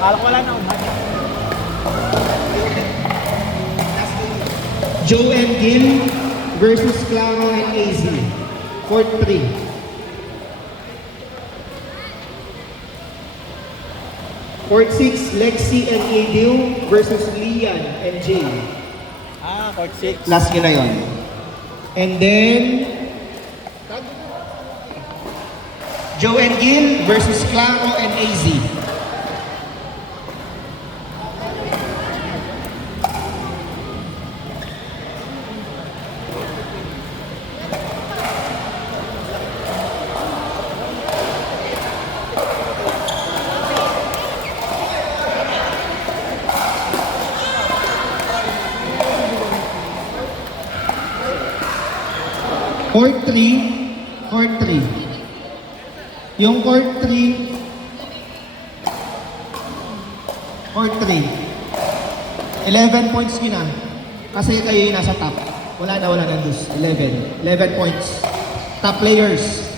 Wala na umay. Joe and Gil versus Claro and AZ. Court 3. Court 6, Lexi and Adil versus Lian and Jay. Court 6. Last game na yun. And then, Joe and Gil versus Claro and AZ. Court 3, Court 3. Yung Court 3, Court 3. 11 points yun ah. Kasi kayo yung nasa top. Wala na dus. 11 points. Top players.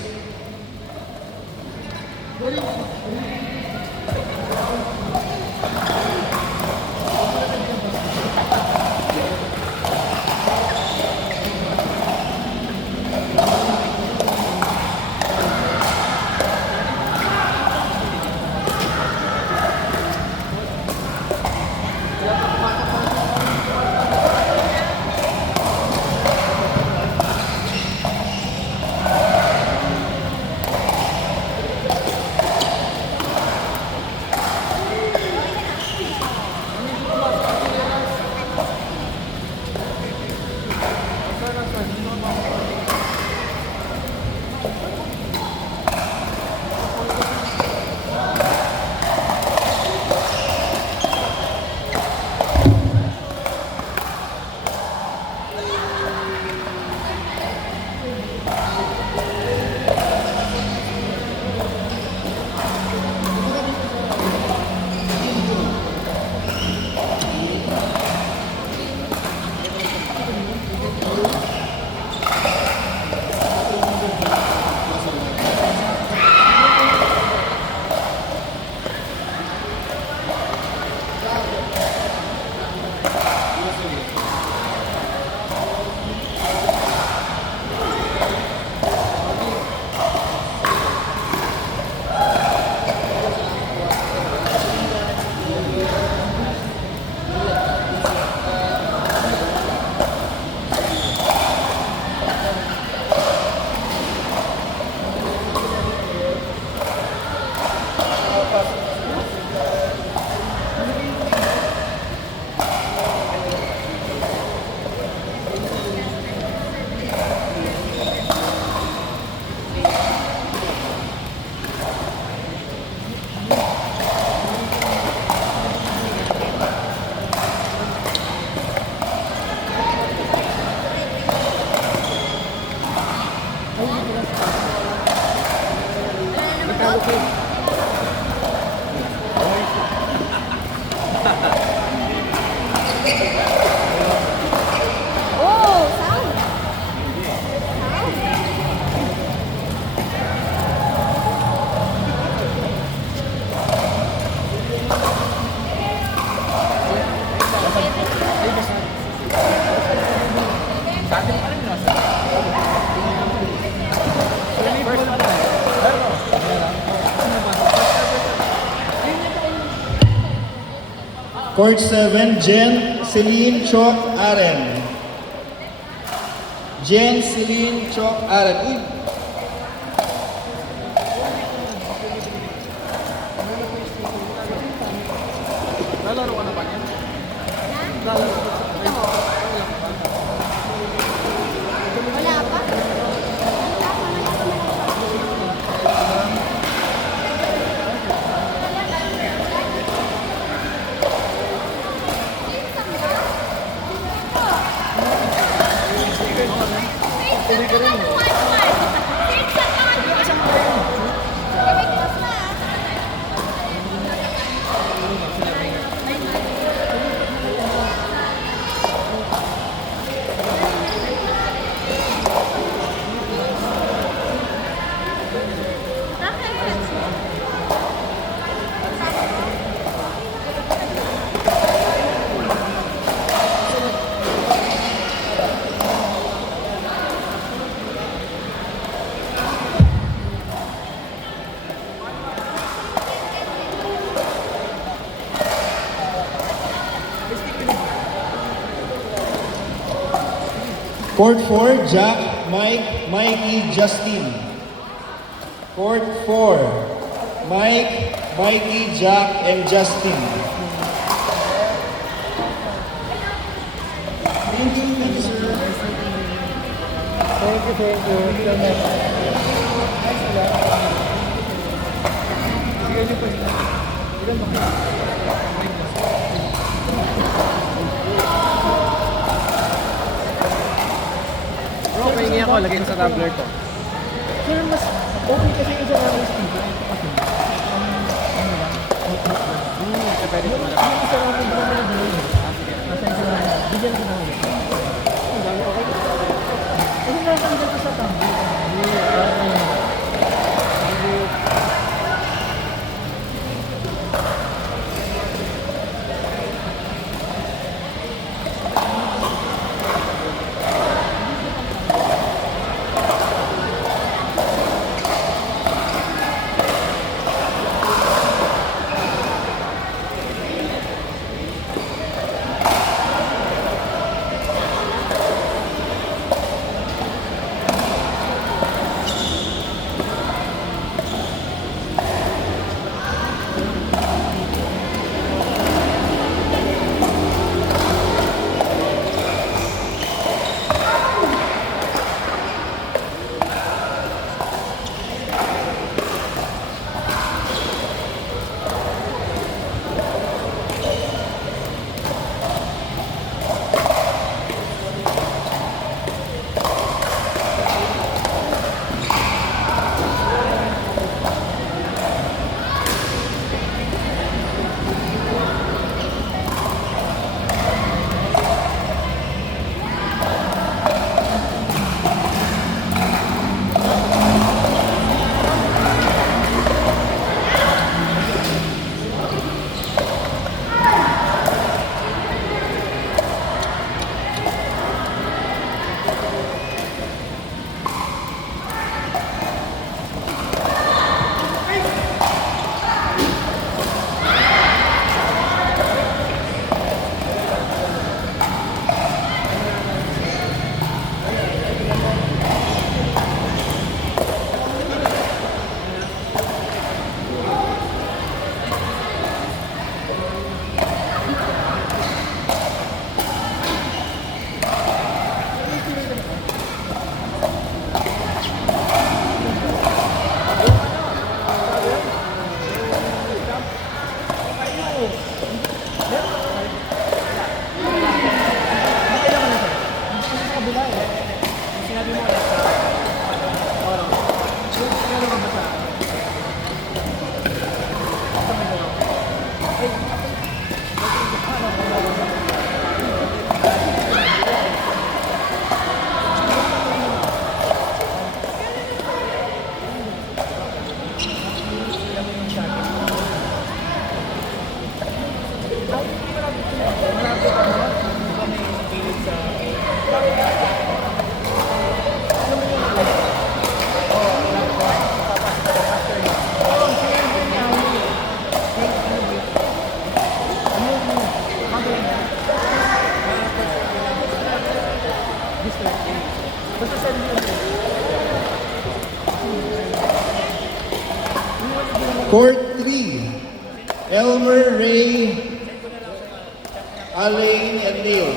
Court 7, Jen, Celine, Chok, Aren. Jen, Celine, Chok, Aren. Uy! Lalaro ka na ba yan? Lalaro ka na ba? Wala pa? Hindi ka rin. Court 4, Jack, Mike, Mikey, Justin. Court 4, Mike, Mikey, Jack, and Justin. Thank you, sir. Thank Bro, pahingi ako, lagyan sa tumbler to. Sir, mas okay kasi yung sa mga speaker. Pwede ko malapit. Yung isa namin ba namin nag-delay? Nasa isa namin. Bigyan ko namin. Kasi nakakanda ko sa tumbler. Court 3, Elmer, Ray, Alain, and Neil.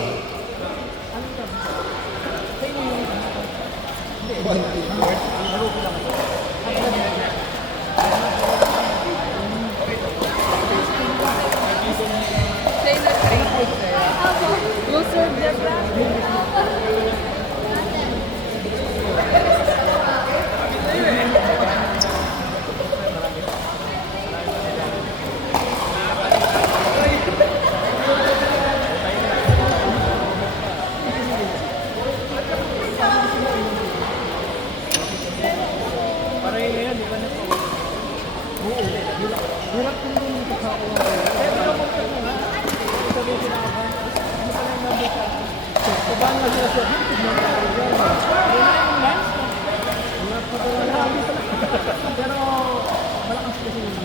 Pero malakas kasi yung